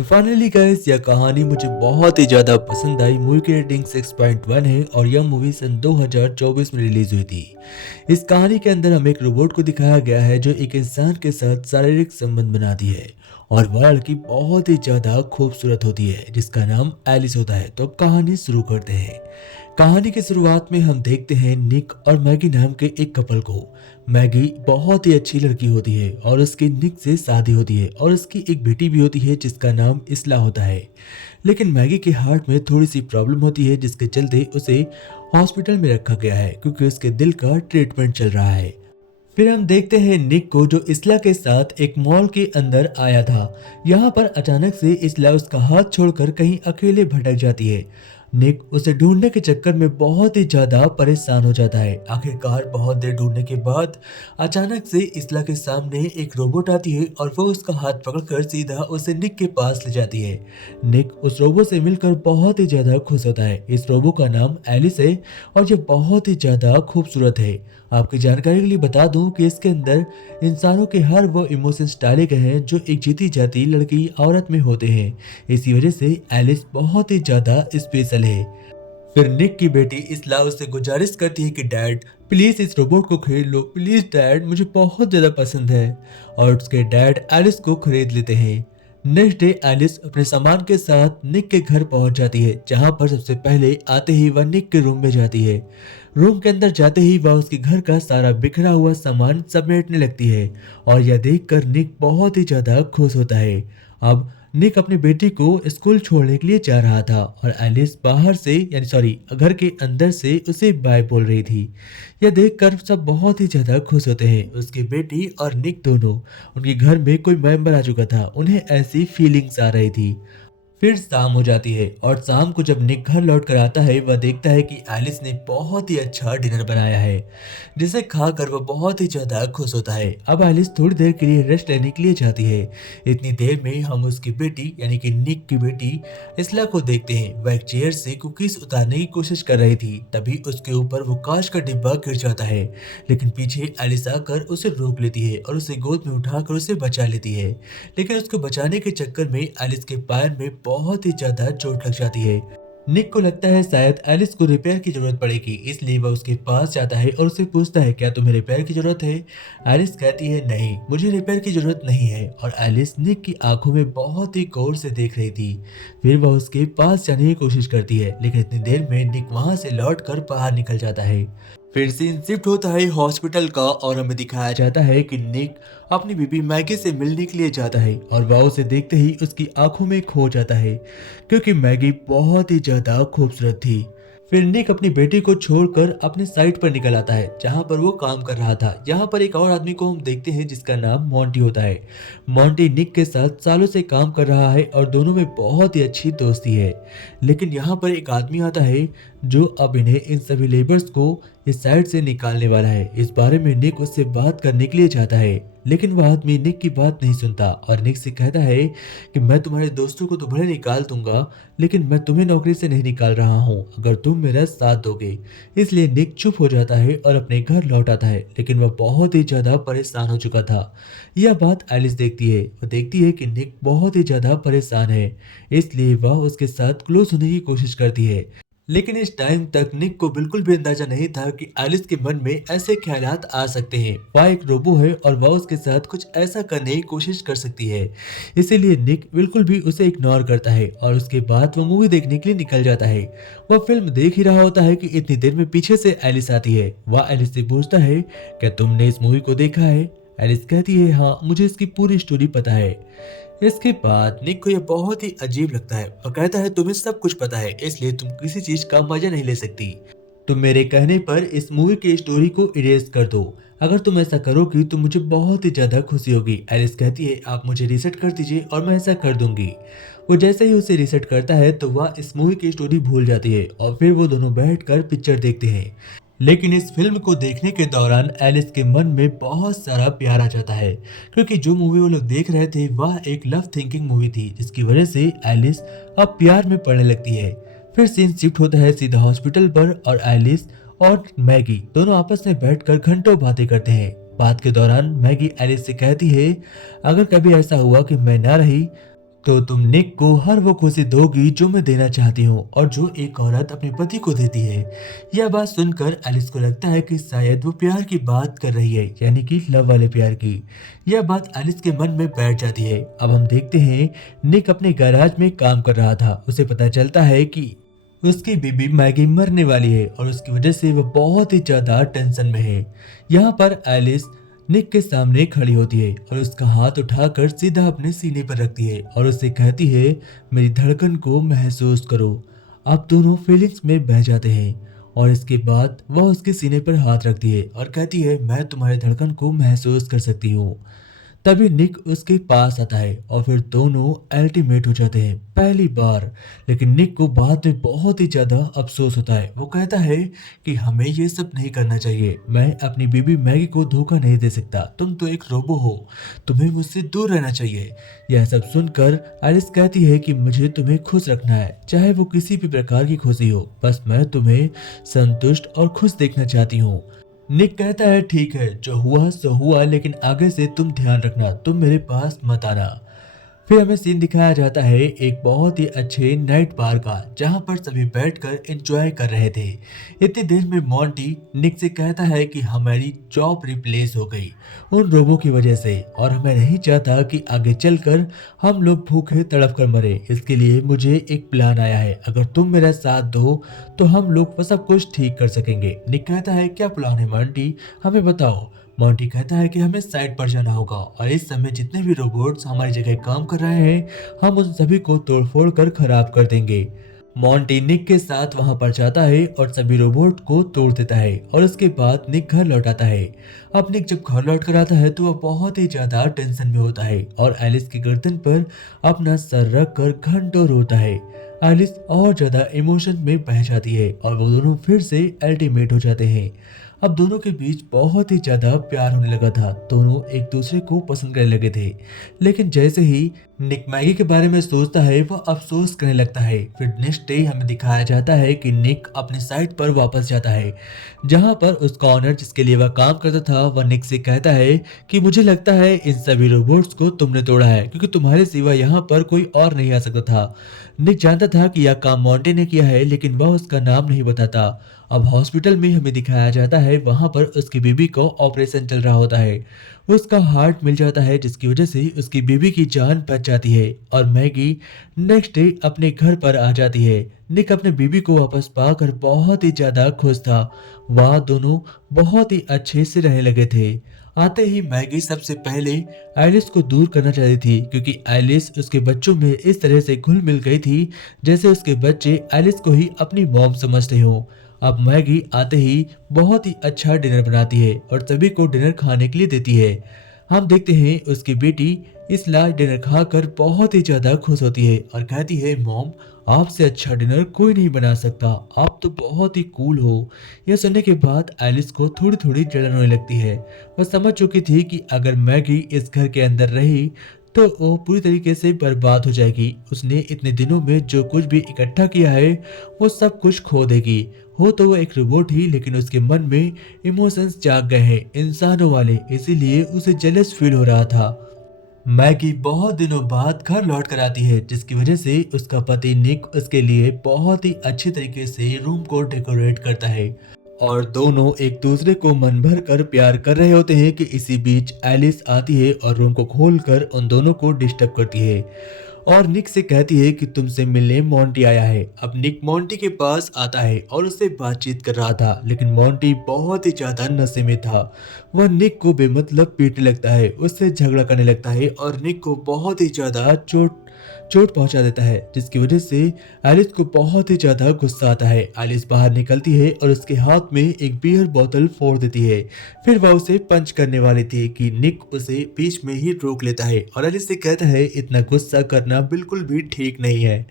तो finally guys यह कहानी मुझे बहुत ही ज़्यादा पसंद आई। मूवी की रेटिंग 6.1 है और यह मूवी सन 2024 में रिलीज हुई थी। इस कहानी के अंदर हमें एक रोबोट को दिखाया गया है जो एक इंसान के साथ शारीरिक संबंध बनाती है और वह लड़की बहुत ही ज़्यादा खूबसूरत होती है जिसका नाम एलिस होता है। तो अब कहानी शुरू करते हैं। कहानी की शुरुआत में हम देखते हैं निक और मैगी नाम के एक कपल को। मैगी बहुत ही अच्छी लड़की होती है और उसकी निक से शादी होती है और उसकी एक बेटी भी होती है जिसका नाम इसला होता है। लेकिन मैगी के हार्ट में थोड़ी सी प्रॉब्लम होती है जिसके चलते उसे हॉस्पिटल में रखा गया है क्योंकि उसके दिल का ट्रीटमेंट चल रहा है। फिर हम देखते हैं निक को जो इसला के साथ एक मॉल के अंदर आया था। यहाँ पर अचानक से इसला उसका हाथ छोड़कर कहीं अकेले भटक जाती है। निक उसे ढूंढने के चक्कर में बहुत ही ज्यादा परेशान हो जाता है। आखिरकार बहुत देर ढूंढने के बाद अचानक से इसला के सामने एक रोबोट आती है और वो उसका हाथ पकड़कर सीधा उसे निक के पास ले जाती है। निक उस रोबो से मिलकर बहुत ही ज्यादा खुश होता है। इस रोबो का नाम एलिस है और ये बहुत ही ज्यादा खूबसूरत है। आपकी जानकारी के लिए बता दूं कि इसके अंदर इंसानों के हर वो इमोशंस डाले गए हैं जो एक जीती जाती लड़की औरत में होते हैं। इसी वजह से एलिस बहुत ही ज्यादा स्पेशल है। फिर निक की बेटी इसला उससे गुजारिश करती है कि डैड प्लीज इस रोबोट को खरीद लो, प्लीज डैड, मुझे बहुत ज्यादा पसंद है। और उसके डैड एलिस को खरीद लेते हैं। नेक्स्ट डे एलिस अपने सामान के साथ निक के घर पहुंच जाती है जहां पर सबसे पहले आते ही वह निक के रूम में जाती है। रूम के अंदर जाते ही वह उसके घर का सारा बिखरा हुआ सामान समेटने लगती है और यह देखकर निक बहुत ही ज्यादा खुश होता है। अब निक अपनी बेटी को स्कूल छोड़ने के लिए जा रहा था और एलिस बाहर से घर के अंदर से उसे बाय बोल रही थी। यह देखकर सब बहुत ही ज्यादा खुश होते हैं। उसकी बेटी और निक दोनों, उनके घर में कोई मेंबर आ चुका था, उन्हें ऐसी फीलिंग्स आ रही थी। फिर शाम हो जाती है और शाम को जब निक घर लौट कर आता है वह देखता है कि एलिस ने बहुत ही अच्छा डिनर बनाया है जिसे खाकर वह बहुत ही ज्यादा खुश होता है। अब एलिस थोड़ी देर के लिए रेस्ट लेने के लिए जाती है। इतनी देर में हम उसकी बेटी यानी कि निक की बेटी इसला को देखते हैं। वह एक चेयर से कुकीज उतारने की कोशिश कर रही थी, तभी उसके ऊपर वो कांच का डिब्बा गिर जाता है। लेकिन पीछे एलिस आकर उसे रोक लेती है और उसे गोद में उठाकर उसे बचा लेती है। लेकिन उसको बचाने के चक्कर में एलिस के पैर में बहुत ही ज्यादा चोट लग जाती है। निक को लगता है शायद एलिस को रिपेयर की जरूरत पड़ेगी, इसलिए वह उसके पास जाता है और उससे पूछता है क्या तुम्हें रिपेयर की जरूरत है। एलिस कहती है नहीं, मुझे रिपेयर की जरूरत नहीं है। और एलिस निक की आंखों में बहुत ही गौर से देख रही थी। फिर वह उसके पास जाने की कोशिश करती है लेकिन इतनी देर में निक वहां से लौट कर बाहर निकल जाता है। फिर सीन शिफ्ट होता है हॉस्पिटल का और हमें दिखाया जाता है कि निक अपनी बीबी मैगी से मिलने के लिए जाता है और वह उसे देखते ही उसकी आंखों में खो जाता है क्योंकि मैगी बहुत ही ज्यादा खूबसूरत थी। फिर निक अपनी बेटी को छोड़कर अपने साइट पर निकल आता है जहां पर वो काम कर रहा था। यहाँ पर एक और आदमी को हम देखते हैं जिसका नाम मोंटी होता है। मोंटी निक के साथ सालों से काम कर रहा है और दोनों में बहुत ही अच्छी दोस्ती है। लेकिन यहाँ पर एक आदमी आता है जो अब इन्हें इन सभी लेबर्स को इस साइड से निकालने वाला है। इस बारे में निक उससे बात करने के लिए जाता है लेकिन वह आदमी निक की बात नहीं सुनता और निक से कहता है कि मैं तुम्हारे दोस्तों को तो भले निकाल दूंगा लेकिन मैं तुम्हें नौकरी से नहीं निकाल रहा हूँ अगर तुम मेरा साथ दोगे। इसलिए निक चुप हो जाता है और अपने घर लौट आता है लेकिन वह बहुत ही ज्यादा परेशान हो चुका था। यह बात एलिस देखती है। वह देखती है कि निक बहुत ही ज्यादा परेशान है, इसलिए वह उसके साथ क्लोज होने की कोशिश करती है। लेकिन इस टाइम तक निक को बिल्कुल भी अंदाजा नहीं था कि एलिस के मन में ऐसे ख्यालात आ सकते हैं। वह एक रोबो है और वह उसके साथ कुछ ऐसा करने की कोशिश कर सकती है। इसीलिए निक बिल्कुल भी उसे इग्नोर करता है और उसके बाद वह मूवी देखने के लिए निकल जाता है। वह फिल्म देख ही रहा होता है कि इतनी देर में पीछे से एलिस आती है। वह एलिस से पूछता है क्या तुमने इस मूवी को देखा है। एलिस कहती है हाँ, मुझे इसकी पूरी स्टोरी पता है। इसके बाद निक को यह बहुत ही अजीब लगता है और कहता है तुम्हें सब कुछ पता है इसलिए तुम किसी चीज का मजा नहीं ले सकती। तुम मेरे कहने पर इस मूवी की स्टोरी को इरेज कर दो। अगर तुम ऐसा करोगी तो मुझे बहुत ही ज्यादा खुशी होगी। एलिस कहती है आप मुझे रीसेट कर दीजिए और मैं ऐसा कर दूंगी। वो जैसे ही उसे रीसेट करता है तो वह इस मूवी की स्टोरी भूल जाती है और फिर वो दोनों बैठकर पिक्चर देखते हैं। लेकिन इस फिल्म को देखने के दौरान एलिस के मन में बहुत सारा प्यार आ जाता है क्योंकि जो मूवी वो लोग देख रहे थे वह एक लव थिंकिंग मूवी थी जिसकी वजह से एलिस अब प्यार में पड़ने लगती है। फिर सीन शिफ्ट होता है सीधा हॉस्पिटल पर और एलिस और मैगी दोनों आपस में बैठकर घंटों बातें करते हैं। बात के दौरान मैगी एलिस से कहती है अगर कभी ऐसा हुआ कि मैं ना रही तो तुम निक को हर वो खुशी दोगी जो मैं देना चाहती हूँ और जो एक औरत अपने पति को देती है। यह बात सुनकर एलिस को लगता है कि शायद वो प्यार की बात कर रही है, यानी कि लव वाले प्यार की। यह बात एलिस के मन में बैठ जाती है। अब हम देखते हैं निक अपने गैराज में काम कर रहा था। उसे पता चलता है कि उसकी बीबी मैगी मरने वाली है और उसकी वजह से वह बहुत ही ज्यादा टेंशन में है। यहाँ पर एलिस निक के सामने खड़ी होती है और उसका हाथ उठाकर सीधा अपने सीने पर रखती है और उसे कहती है, मेरी धड़कन को महसूस करो। आप दोनों फीलिंग्स में बह जाते हैं और इसके बाद वह उसके सीने पर हाथ रखती है और कहती है, मैं तुम्हारी धड़कन को महसूस कर सकती हूँ। तभी निक उसके पास आता है और फिर दोनों अल्टीमेट हो जाते हैं पहली बार। लेकिन निक को बाद में बहुत ही ज्यादा अफसोस होता है। वो कहता है कि हमें ये सब नहीं करना चाहिए। मैं अपनी बीबी मैगी को धोखा नहीं दे सकता। तुम तो एक रोबो हो, तुम्हें मुझसे दूर रहना चाहिए। यह सब सुनकर एलिस कहती है कि मुझे तुम्हें खुश रखना है, चाहे वो किसी भी प्रकार की खुशी हो। बस मैं तुम्हें संतुष्ट और खुश देखना चाहती हूँ। निक कहता है, ठीक है, जो हुआ सो हुआ, लेकिन आगे से तुम ध्यान रखना, तुम मेरे पास मत आना। फिर हमें सीन दिखाया जाता है एक बहुत ही अच्छे नाइट बार का, जहां पर सभी बैठकर एंजॉय कर रहे थे। इतनी देर में मॉन्टी निक से कहता है कि हमारी जॉब रिप्लेस हो गई उन रोबों की वजह से और मैं नहीं चाहता कि आगे चलकर हम लोग भूखे तड़प कर मरे। इसके लिए मुझे एक प्लान आया है, अगर तुम मेरा साथ दो तो हम लोग वो सब कुछ ठीक कर सकेंगे। निक कहता है, क्या प्लान है मॉन्टी, हमें बताओ। मॉन्टी कहता है कि हमें साइट पर जाना होगा और इस समय जितने भी रोबोट्स हमारी जगह काम कर रहे हैं, हम उन सभी को तोड़फोड़ कर खराब कर देंगे। मॉन्टी निक के साथ वहां पर जाता है और सभी रोबोट को तोड़ देता है और उसके बाद निक घर लौट आता है। अब निक जब घर लौट कर आता है तो वह बहुत ही ज्यादा टेंशन में होता है और एलिस की गर्दन पर अपना सर रख कर घंटों रोता है। एलिस और ज्यादा इमोशन में बह जाती है और वो दोनों फिर से अल्टीमेट हो जाते हैं। अब दोनों के बीच बहुत ही ज्यादा प्यार होने लगा था। दोनों एक दूसरे को पसंद करने लगे थे। लेकिन जैसे ही निक मैगी के बारे में सोचता है, वह अफसोस करने लगता है। फिर नेक्स्ट डे हमें दिखाया जाता है कि निक अपने साइट पर वापस जाता है, जहां पर उसका ऑनर जिसके लिए वह काम करता था, वह निक से कहता है कि मुझे लगता है इन सभी रोबोट्स को तुमने तोड़ा है, क्योंकि तुम्हारे सिवा यहाँ पर कोई और नहीं आ सकता था। निक जानता था कि यह काम मॉन्टे ने किया है, लेकिन वह उसका नाम नहीं बताता। अब हॉस्पिटल में हमें दिखाया जाता है, वहां पर उसकी बीबी को ऑपरेशन चल रहा होता है। उसका हार्ट मिल जाता है, जिसकी वजह से उसकी बीबी की जान बच जाती है और मैगी नेक्स्ट डे अपने घर पर आ जाती है। निक अपने बीबी को वापस पाकर बहुत ही ज्यादा खुश था। वह दोनों बहुत ही अच्छे से रहने लगे थे। आते ही मैगी सबसे पहले एलिस को दूर करना चाहती थी, क्योंकि एलिस उसके बच्चों में इस तरह से घुल मिल गई थी जैसे उसके बच्चे एलिस को ही अपनी मॉम समझते हो। अब मैगी आते ही बहुत ही अच्छा डिनर बनाती है और सभी को डिनर खाने के लिए देती है। हम देखते हैं उसकी बेटी इसला डिनर खाकर बहुत ही ज्यादा खुश होती है और कहती है, मॉम, आपसे अच्छा डिनर कोई नहीं बना सकता, आप तो बहुत ही कूल हो। यह सुनने के बाद एलिस को थोड़ी थोड़ी जलन होने लगती है। वह समझ चुकी थी कि अगर मैगी इस घर के अंदर रही तो वो पूरी तरीके से बर्बाद हो जाएगी। उसने इतने दिनों में जो कुछ भी इकट्ठा किया है वो सब कुछ खो देगी। हो तो वो एक रोबोट ही, लेकिन उसके मन में इमोशंस जाग गए हैं इंसानों वाले, इसीलिए उसे जेलस फील हो रहा था। मैगी बहुत दिनों बाद घर लौट कर आती है, जिसकी वजह से उसका पति निक उसके लिए बहुत ही अच्छे तरीके से रूम को डेकोरेट करता है और दोनों एक दूसरे को मन भर कर प्यार कर रहे होते हैं कि इसी बीच एलिस आती है और रूम को खोलकर उन दोनों को डिस्टर्ब करती है और निक से कहती है कि तुमसे मिलने मॉन्टी आया है। अब निक मॉन्टी के पास आता है और उससे बातचीत कर रहा था, लेकिन मॉन्टी बहुत ही ज्यादा नशे में था। वह निक को बेमतलब पीटने लगता है, उससे झगड़ा करने लगता है और निक को बहुत ही ज्यादा चोट चोट पहुंचा देता है, जिसकी वजह से एलिस को बहुत ही ज्यादा गुस्सा आता है। एलिस बाहर निकलती है और उसके हाथ में एक बियर बोतल फोड़ देती है। फिर वह उसे पंच करने वाली थी कि निक उसे बीच में ही रोक लेता है और एलिस से कहता है, इतना गुस्सा करना बिल्कुल भी ठीक नहीं है।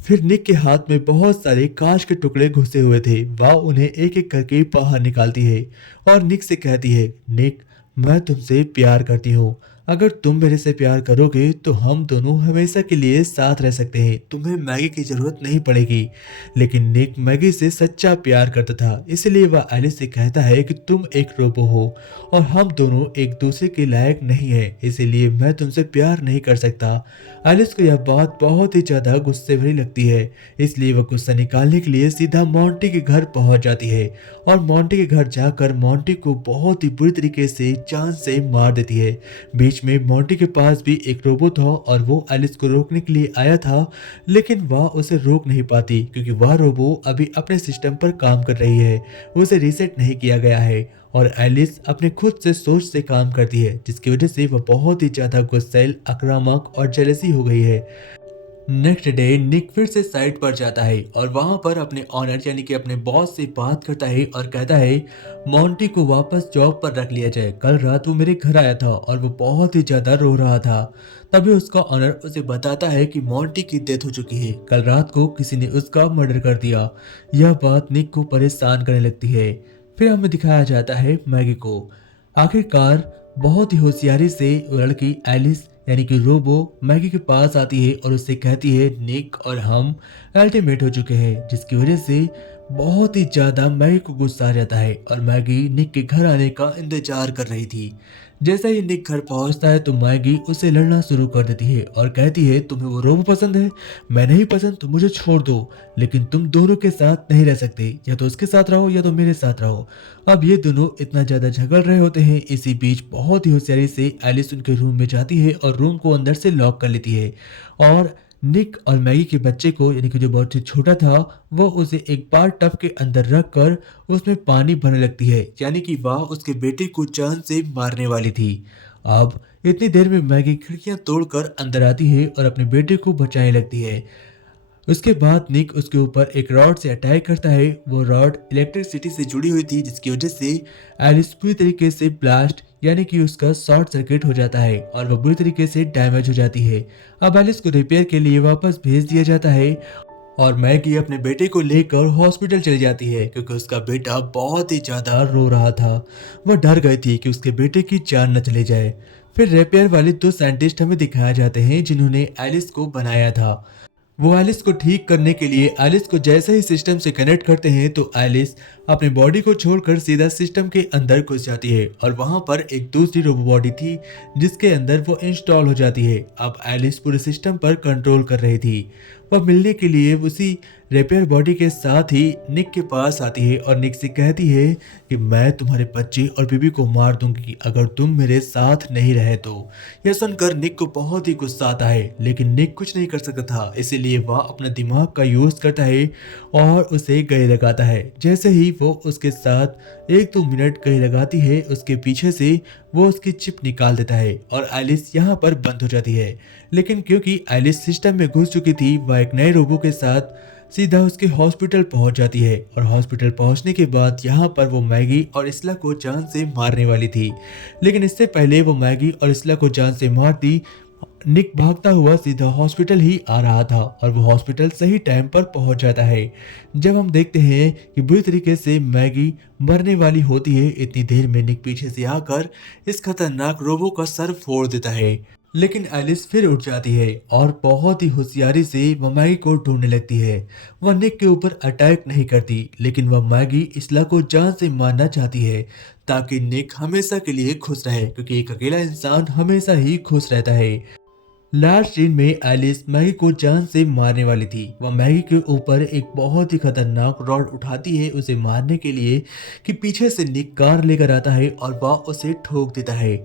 फिर निक के हाथ में बहुत सारे कांच के टुकड़े घुसे हुए थे। वह उन्हें एक एक करके बाहर निकालती है और निक से कहती है, निक, मैं तुमसे प्यार करती हूँ, अगर तुम मेरे से प्यार करोगे तो हम दोनों हमेशा के लिए साथ रह सकते हैं, तुम्हें मैगी की जरूरत नहीं पड़ेगी। लेकिन निक मैगी से सच्चा प्यार करता था, इसलिए वह एलिस से कहता है कि तुम एक रोबो हो और हम दोनों एक दूसरे के लायक नहीं है, इसीलिए मैं तुमसे प्यार नहीं कर सकता। एलिस को यह बात बहुत ही ज्यादा गुस्से भरी लगती है, इसलिए वह गुस्सा निकालने के लिए सीधा मोंटी के घर पहुंच जाती है और मोंटी के घर जाकर मोंटी को बहुत ही बुरी तरीके से जान से मार देती है। बीच में मोंटी के पास भी एक रोबो था और वो एलिस को रोकने के लिए आया था, लेकिन वह उसे रोक नहीं पाती क्योंकि वह रोबो अभी अपने सिस्टम पर काम कर रही है, उसे रीसेट नहीं किया गया है और एलिस अपने खुद से सोच से काम करती है, जिसकी वजह से वह बहुत ही ज्यादा गुस्सैल, आक्रामक और जेलसी हो गई है। नेक्स्ट डे निक फिर से साइट पर जाता है और वहां पर अपने ऑनर यानी कि अपने बॉस से बात करता है और कहता है मोंटी को वापस जॉब पर रख लिया जाए। कल रात वो मेरे घर आया था और वो बहुत ही ज्यादा रो रहा था। तभी उसका ऑनर उसे बताता है कि मोंटी की डेथ हो चुकी है, कल रात को किसी ने उसका मर्डर कर दिया। यह बात निक को परेशान करने लगती है। फिर हमें दिखाया जाता है मैगी को। आखिरकार बहुत ही होशियारी से वो लड़की एलिस यानी कि रोबो मैगी के पास आती है और उससे कहती है निक और हम अल्टीमेट हो चुके हैं, जिसकी वजह से बहुत ही ज्यादा मैगी को गुस्सा आ जाता है और मैगी निक के घर आने का इंतजार कर रही थी। जैसे ही निक घर पहुंचता है तो मैगी उसे लड़ना शुरू कर देती है और कहती है तुम्हें वो रोबो पसंद है, मैं नहीं पसंद तो मुझे छोड़ दो, लेकिन तुम दोनों के साथ नहीं रह सकते, या तो उसके साथ रहो या तो मेरे साथ रहो। अब ये दोनों इतना ज्यादा झगड़ रहे होते हैं, इसी बीच बहुत ही होशियारी से एलिस उनके रूम में जाती है और रूम को अंदर से लॉक कर लेती है और निक और मैगी के बच्चे को यानी कि जो बहुत ही छोटा था वो उसे एक बार टब के अंदर रखकर उसमें पानी भरने लगती है, यानी कि वह उसके बेटे को जान से मारने वाली थी। अब इतनी देर में मैगी खिड़कियां तोड़कर अंदर आती है और अपने बेटे को बचाने लगती है। उसके बाद निक उसके ऊपर एक रॉड से अटैक करता है। वो रॉड इलेक्ट्रिसिटी से जुड़ी हुई थी, जिसकी वजह से एलिस पूरी तरीके से ब्लास्ट यानी कि उसका शॉर्ट सर्किट हो जाता है और वह बुरी तरीके से डैमेज हो जाती है। अब एलिस को रिपेयर के लिए वापस भेज दिया जाता है और मैगी अपने बेटे को लेकर हॉस्पिटल चली जाती है क्योंकि उसका बेटा बहुत ही ज्यादा रो रहा था। वह डर गई थी कि उसके बेटे की जान न चली जाए। फिर रिपेयर वाले दो साइंटिस्ट हमें दिखाया जाते हैं जिन्होंने एलिस को बनाया था। वो एलिस को ठीक करने के लिए एलिस को जैसे ही सिस्टम से कनेक्ट करते हैं तो एलिस अपने बॉडी को छोड़कर सीधा सिस्टम के अंदर घुस जाती है और वहां पर एक दूसरी रोबो बॉडी थी जिसके अंदर वो इंस्टॉल हो जाती है। अब एलिस पूरे सिस्टम पर कंट्रोल कर रही थी। वह मिलने के लिए उसी रिपेयर बॉडी के साथ ही निक के पास आती है और निक से कहती है कि मैं तुम्हारे बच्चे और बीबी को मार दूंगी अगर तुम मेरे साथ नहीं रहे तो। यह सुनकर निक को बहुत ही गुस्सा आता है, लेकिन निक कुछ नहीं कर सकता था, इसीलिए वह अपना दिमाग का यूज करता है और उसे गले लगाता है। जैसे ही वो उसके साथ एक दो मिनट गले लगाती है, उसके पीछे से वो उसकी चिप निकाल देता है और एलिस यहाँ पर बंद हो जाती है। लेकिन क्योंकि एलिस सिस्टम में घुस चुकी थी, वह एक नए रोबो के साथ सीधा उसके हॉस्पिटल पहुंच जाती है और हॉस्पिटल पहुंचने के बाद यहाँ पर वो मैगी और इसला को जान से मारने वाली थी। लेकिन इससे पहले वो मैगी और इसला को जान से मारती, निक भागता हुआ सीधा हॉस्पिटल ही आ रहा था और वो हॉस्पिटल सही टाइम पर पहुंच जाता है। जब हम देखते हैं कि बुरी तरीके से मैगी मरने वाली होती है, इतनी देर में निक पीछे से आकर इस खतरनाक रोबो का सर फोड़ देता है। लेकिन एलिस फिर उठ जाती है और बहुत ही होशियारी से वह मैगी को ढूंढने लगती है। वह निक के ऊपर अटैक नहीं करती, लेकिन वह मैगी इसला को जान से मारना चाहती है ताकि निक हमेशा के लिए खुश रहे, क्योंकि एक अकेला इंसान हमेशा ही खुश रहता है। लास्ट सीन में एलिस मैगी को जान से मारने वाली थी। वह मैगी के ऊपर एक बहुत ही खतरनाक रॉड उठाती है उसे मारने के लिए कि पीछे से निक कार लेकर आता है और वह उसे ठोक देता है।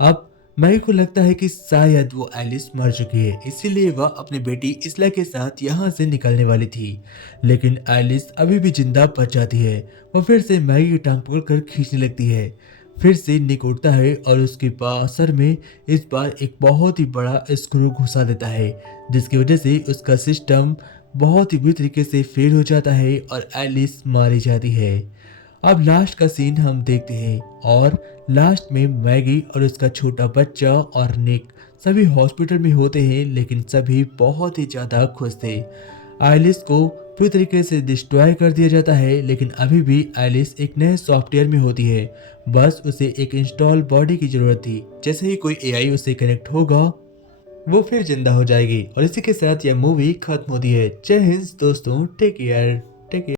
अब मैगी को लगता है कि शायद वो एलिस मर चुकी है, इसीलिए वह अपनी बेटी इसला के साथ यहाँ से निकलने वाली थी। लेकिन एलिस अभी भी जिंदा बच जाती है। वह फिर से मैगी की टांग पकड़कर खींचने लगती है। फिर से निक उठता है और उसके पास सर में इस बार एक बहुत ही बड़ा स्क्रू घुसा देता है, जिसकी वजह से उसका सिस्टम बहुत ही बुरी तरीके से फेल हो जाता है और एलिस मारी जाती है। अब लास्ट का सीन हम देखते हैं और लास्ट में मैगी और उसका छोटा बच्चा और निक सभी हॉस्पिटल में होते हैं, लेकिन सभी बहुत ही ज्यादा खुश थे। आइलिस को पूरी तरीके से डिस्ट्रॉय कर दिया जाता है, लेकिन अभी भी आइलिस एक नए सॉफ्टवेयर में होती है। बस उसे एक इंस्टॉल बॉडी की जरूरत थी। जैसे ही कोई एआई उससे कनेक्ट होगा वो फिर जिंदा हो जाएगी। और इसी के साथ यह मूवी खत्म होती है। जय हिंद दोस्तों, टेक केयर।